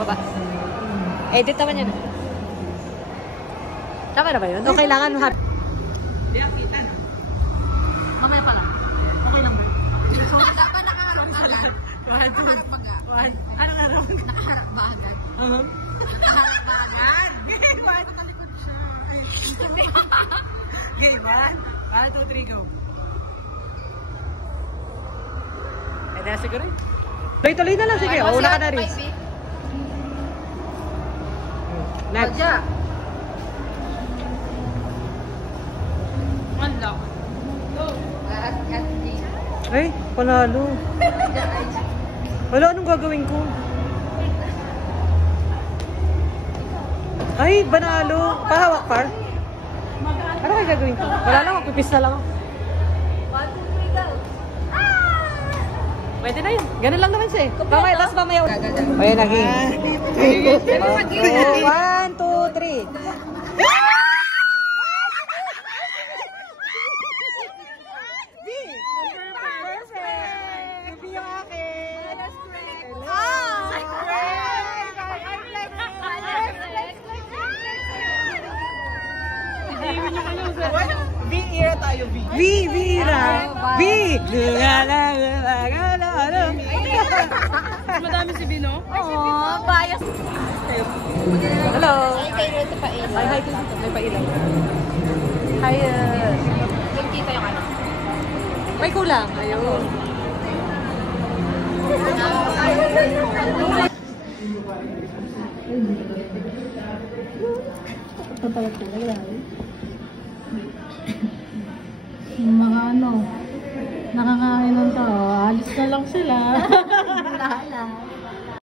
Baba. Edit naman yan. Tama na ba yun? O kailangan happy? Hindi ang kita na. Mamaya pa lang. Okay lang ba? Sorry. One, two, one. Anong araw? Nakaharap ba agad? Nakaharap ba agad? Game one. Nakalikod siya. Game one. 1, 2, 3, go. Eh, na siguro eh. Tuloy-tuloy na lang. Sige, una ka na rin. Next. Unlock. Ay, panalo. Wala, anong gagawin ko? Ay, banalo. Pahawak par. Ano kayo gagawin ko? Wala lang, magpipis na lang ako. 1, 2, 3, go! Pwede na yun. Ganun lang naman siya eh. Mamaya, tapos mamaya. Ayan, naging. 1, 2, 3. V-era tayo, V. V-era. V! Madami si Bino. Oo, bias. Hello. Ay, kayo ito pa ilan. Hi, hi. May pailan. Hi, yung kita yung ano. May kulang. Ayun. Yung mga ano, nakakain ng tao, alis na lang sila. Wala.